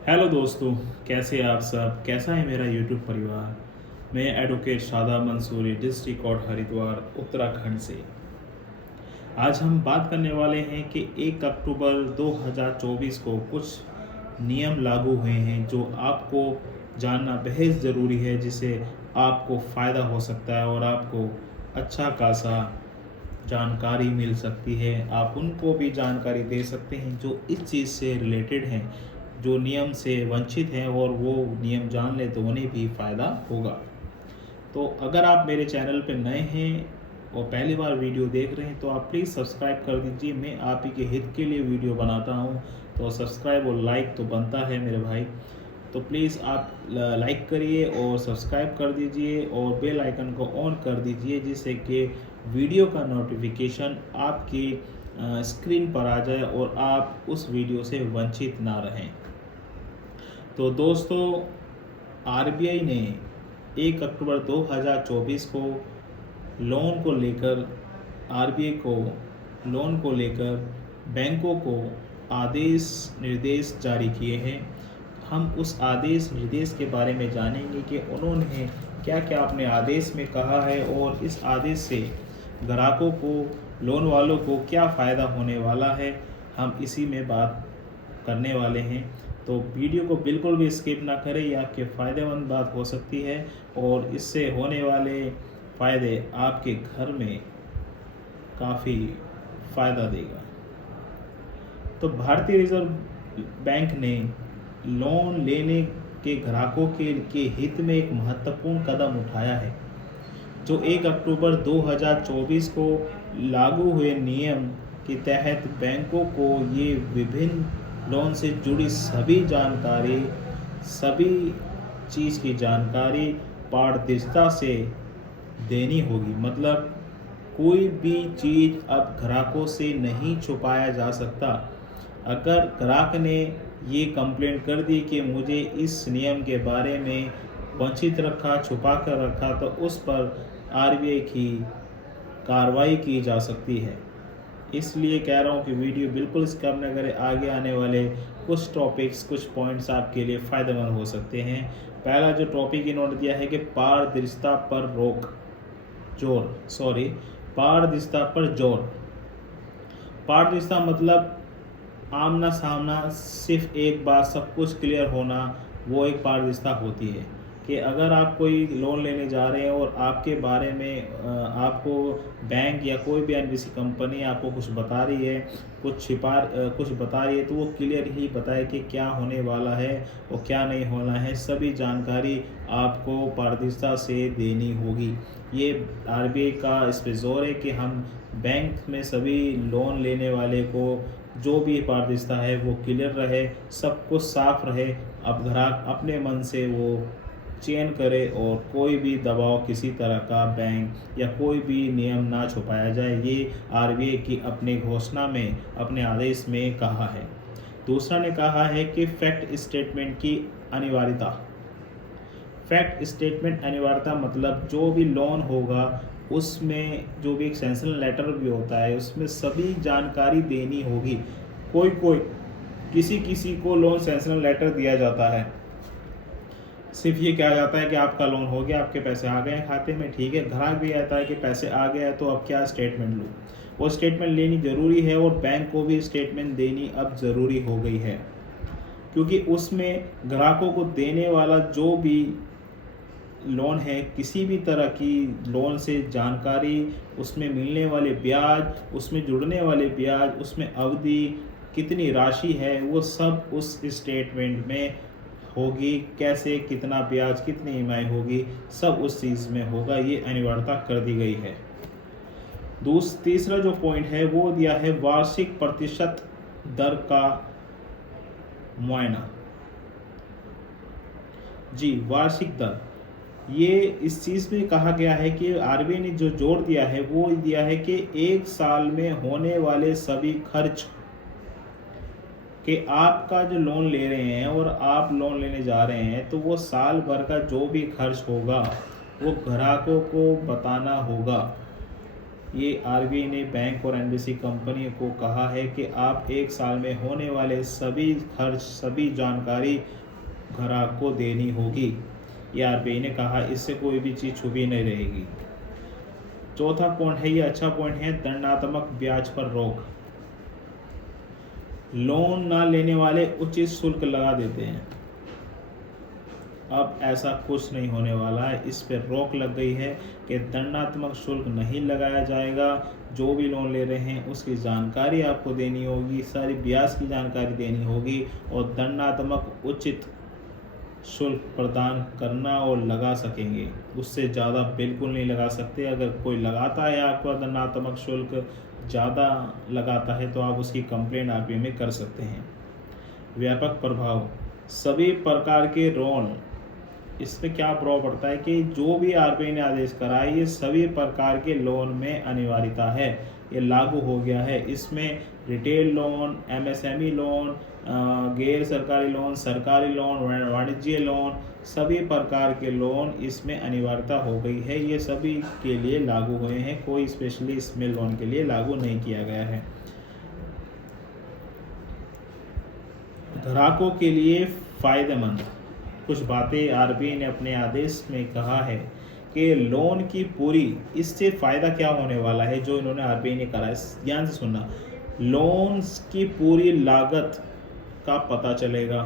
Hello दोस्तों, कैसे हैं आप सब। कैसा है मेरा यूट्यूब परिवार। मैं advocate Shadab Mansuri, district court Haridwar, Uttarakhand से। आज हम बात करने वाले हैं कि 1 अक्टूबर 2024 को कुछ नियम लागू हुए हैं जो आपको जानना बेहद ज़रूरी है, जिससे आपको फ़ायदा हो सकता है और आपको अच्छा खासा जानकारी मिल सकती है। आप उनको भी जानकारी दे सकते हैं जो इस चीज़ से रिलेटेड हैं, जो नियम से वंचित हैं, और वो नियम जान ले तो उन्हें भी फ़ायदा होगा। तो अगर आप मेरे चैनल पर नए हैं और पहली बार वीडियो देख रहे हैं तो आप प्लीज़ सब्सक्राइब कर दीजिए। मैं आप ही के हित के लिए वीडियो बनाता हूँ, तो सब्सक्राइब और लाइक तो बनता है मेरे भाई। तो प्लीज़ आप लाइक करिए और सब्सक्राइब कर दीजिए और बेल आइकन को ऑन कर दीजिए, जिससे कि वीडियो का नोटिफिकेशन आपकी स्क्रीन पर आ जाए और आप उस वीडियो से वंचित ना रहें। तो दोस्तों, आरबीआई ने 1 अक्टूबर 2024 को लोन को लेकर आरबीआई को लोन को लेकर बैंकों को आदेश निर्देश जारी किए हैं। हम उस आदेश निर्देश के बारे में जानेंगे कि उन्होंने क्या क्या अपने आदेश में कहा है और इस आदेश से ग्राहकों को, लोन वालों को क्या फ़ायदा होने वाला है। हम इसी में बात करने वाले हैं। तो वीडियो को बिल्कुल भी स्किप ना करें, ये आपके फ़ायदेमंद बात हो सकती है और इससे होने वाले फ़ायदे आपके घर में काफ़ी फ़ायदा देगा। तो भारतीय रिजर्व बैंक ने लोन लेने के ग्राहकों के हित में एक महत्वपूर्ण कदम उठाया है। जो 1 अक्टूबर 2024 को लागू हुए नियम के तहत बैंकों को ये विभिन्न लोन से जुड़ी सभी चीज़ की जानकारी पारदर्शिता से देनी होगी। मतलब कोई भी चीज़ अब ग्राहकों से नहीं छुपाया जा सकता। अगर ग्राहक ने ये कंप्लेंट कर दी कि मुझे इस नियम के बारे में वंचित रखा, छुपा कर रखा, तो उस पर आरबीआई की कार्रवाई की जा सकती है। इसलिए कह रहा हूँ कि वीडियो बिल्कुल स्किप न करें। आगे आने वाले कुछ टॉपिक्स, कुछ पॉइंट्स आपके लिए फ़ायदेमंद हो सकते हैं। पहला जो टॉपिक इन्होंने दिया है कि पारदर्शिता पर पारदर्शिता पर जोर। पारदर्शिता मतलब आमना सामना, सिर्फ एक बात सब कुछ क्लियर होना, वो एक पारदर्शिता होती है। कि अगर आप कोई लोन लेने जा रहे हैं और आपके बारे में आपको बैंक या कोई भी एनबीसी कंपनी आपको कुछ बता रही है, कुछ बता रही है, तो वो क्लियर ही बताए कि क्या होने वाला है और क्या नहीं होना है। सभी जानकारी आपको पारदर्शिता से देनी होगी। ये आरबीआई का इस पे जोर है कि हम बैंक में सभी लोन लेने वाले को जो भी पारदर्शिता है वो क्लियर रहे, सब कुछ साफ रहे। अब ग्राहक अपने मन से वो चयन करे और कोई भी दबाव किसी तरह का बैंक या कोई भी नियम ना छुपाया जाए। ये आरबीआई की अपने घोषणा में, अपने आदेश में कहा है। दूसरा ने कहा है कि फैक्ट स्टेटमेंट की अनिवार्यता। फैक्ट स्टेटमेंट अनिवार्यता मतलब जो भी लोन होगा उसमें जो भी एक सैंक्शन लेटर भी होता है उसमें सभी जानकारी देनी होगी। कोई किसी किसी को लोन सैंक्शन लेटर दिया जाता है, सिर्फ ये कहा जाता है कि आपका लोन हो गया, आपके पैसे आ गए हैं खाते में, ठीक है। ग्राहक भी आता है कि पैसे आ गया है, तो अब क्या स्टेटमेंट लूँ। वो स्टेटमेंट लेनी ज़रूरी है और बैंक को भी स्टेटमेंट देनी अब ज़रूरी हो गई है, क्योंकि उसमें ग्राहकों को देने वाला जो भी लोन है, किसी भी तरह की लोन से जानकारी, उसमें मिलने वाले ब्याज, उसमें जुड़ने वाले ब्याज, उसमें अवधि, कितनी राशि है, वो सब उस स्टेटमेंट में होगी। कैसे, कितना ब्याज, कितनी ईएमआई होगी, सब उस चीज़ में होगा। ये अनिवार्यता कर दी गई है। तीसरा जो पॉइंट है वो दिया है वार्षिक प्रतिशत दर का मुआयना। जी, वार्षिक दर, ये इस चीज़ में कहा गया है कि आरबीआई ने जो जोर दिया है वो दिया है कि 1 साल में होने वाले सभी खर्च, कि आपका जो लोन ले रहे हैं और आप लोन लेने जा रहे हैं, तो वो साल भर का जो भी खर्च होगा वो ग्राहकों को बताना होगा। ये आरबीआई ने बैंक और एनबीसी कंपनियों को कहा है कि आप एक साल में होने वाले सभी खर्च, सभी जानकारी ग्राहक को देनी होगी। ये आरबीआई ने कहा, इससे कोई भी चीज़ छुपी नहीं रहेगी। चौथा पॉइंट है, ये अच्छा पॉइंट है, दंडात्मक ब्याज पर रोक। लोन ना लेने वाले उचित शुल्क लगा देते हैं। अब ऐसा कुछ नहीं होने वाला है, इस पर रोक लग गई है कि दंडात्मक शुल्क नहीं लगाया जाएगा। जो भी लोन ले रहे हैं उसकी जानकारी आपको देनी होगी, सारी ब्याज की जानकारी देनी होगी और दंडात्मक उचित शुल्क प्रदान करना और लगा सकेंगे। उससे ज़्यादा बिल्कुल नहीं लगा सकते। अगर कोई लगाता है आपका दंडात्मक शुल्क ज़्यादा लगाता है तो आप उसकी कंप्लेंट आरबीआई में कर सकते हैं। व्यापक प्रभाव, सभी प्रकार के लोन, इसमें क्या प्रभाव पड़ता है कि जो भी आरबीआई ने आदेश करा है ये सभी प्रकार के लोन में अनिवार्यता है, ये लागू हो गया है। इसमें रिटेल लोन, एमएसएमई लोन, गैर सरकारी लोन, सरकारी लोन, वाणिज्य लोन, सभी प्रकार के लोन इसमें अनिवार्यता हो गई है। ये सभी के लिए लागू हुए हैं, कोई स्पेशली इसमें लोन के लिए लागू नहीं किया गया है। ग्राहकों के लिए फायदेमंद कुछ बातें आरबीआई ने अपने आदेश में कहा है कि लोन की पूरी, इससे फ़ायदा क्या होने वाला है जो इन्होंने आरबीआई ने करा है, ध्यान से सुनना। लोन की पूरी लागत का पता चलेगा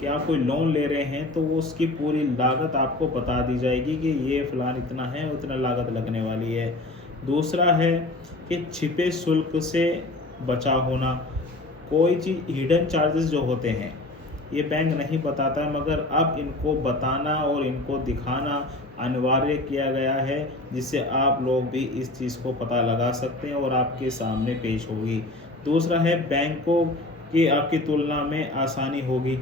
कि आप कोई लोन ले रहे हैं तो उसकी पूरी लागत आपको बता दी जाएगी कि ये फलान इतना है, उतना लागत लगने वाली है। दूसरा है कि छिपे शुल्क से बचा होना। कोई चीज़ हिडन चार्जेस जो होते हैं ये बैंक नहीं बताता है, मगर अब इनको बताना और इनको दिखाना अनिवार्य किया गया है, जिससे आप लोग भी इस चीज़ को पता लगा सकते हैं और आपके सामने पेश होगी। दूसरा है, बैंकों की आपकी तुलना में आसानी होगी।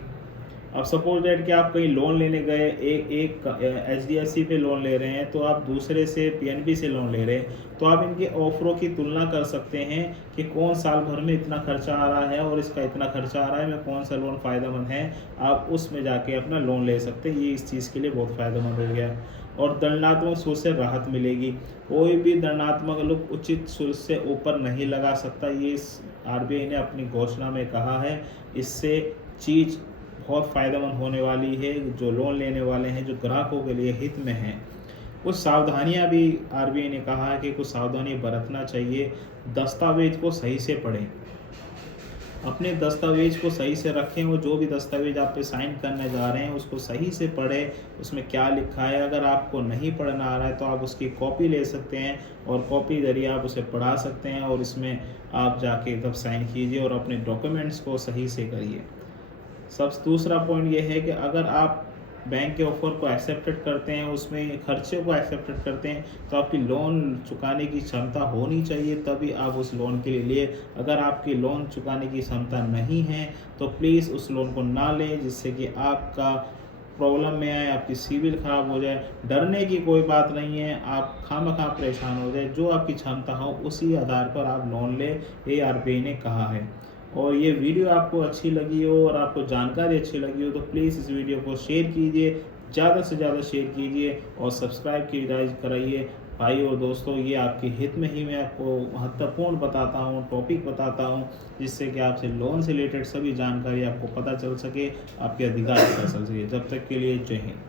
अब सपोज दैट कि आप कहीं लोन लेने गए, एक एचडीएफसी पे लोन ले रहे हैं तो आप दूसरे से पीएनबी से लोन ले रहे हैं, तो आप इनके ऑफरों की तुलना कर सकते हैं कि कौन साल भर में इतना खर्चा आ रहा है और इसका इतना खर्चा आ रहा है, मैं कौन सा लोन फ़ायदेमंद है, आप उसमें जाके अपना लोन ले सकते हैं। ये इस चीज़ के लिए बहुत फ़ायदेमंद हो गया। और दंडात्मक शुल्क से राहत मिलेगी। कोई भी दंडात्मक शुल्क उचित शुल्क से ऊपर नहीं लगा सकता, ये आरबीआई ने अपनी घोषणा में कहा है। इससे चीज़ बहुत फ़ायदेमंद होने वाली है, जो लोन लेने वाले हैं, जो ग्राहकों के लिए हित में हैं। कुछ सावधानियां भी आरबीआई ने कहा है कि कुछ सावधानी बरतना चाहिए। दस्तावेज को सही से पढ़ें, अपने दस्तावेज को सही से रखें, वो जो भी दस्तावेज आप पे साइन करने जा रहे हैं उसको सही से पढ़ें, उसमें क्या लिखा है। अगर आपको नहीं पढ़ना आ रहा है तो आप उसकी कॉपी ले सकते हैं और कॉपी जरिए आप उसे पढ़ा सकते हैं और इसमें आप जाके तब साइन कीजिए और अपने डॉक्यूमेंट्स को सही से करिए। दूसरा पॉइंट ये है कि अगर आप बैंक के ऑफर को एक्सेप्टेड करते हैं, उसमें खर्चे को एक्सेप्टेड करते हैं, तो आपकी लोन चुकाने की क्षमता होनी चाहिए, तभी आप उस लोन के लिए। अगर आपकी लोन चुकाने की क्षमता नहीं है तो प्लीज़ उस लोन को ना लें, जिससे कि आपका प्रॉब्लम में आए, आपकी सिविल ख़राब हो जाए। डरने की कोई बात नहीं है, आप खामखा परेशान हो जाए। जो आपकी क्षमता हो उसी आधार पर आप लोन लें, ये आरबीआई ने कहा है। और ये वीडियो आपको अच्छी लगी हो और आपको जानकारी अच्छी लगी हो तो प्लीज़ इस वीडियो को शेयर कीजिए, ज़्यादा से ज़्यादा शेयर कीजिए और सब्सक्राइब कराइए। भाई और दोस्तों, ये आपके हित में ही मैं आपको महत्वपूर्ण बताता हूँ, टॉपिक बताता हूँ, जिससे कि आपसे लोन से रिलेटेड सभी जानकारी आपको पता चल सके, आपके अधिकार पता चल सके। जब तक के लिए जय हिंद।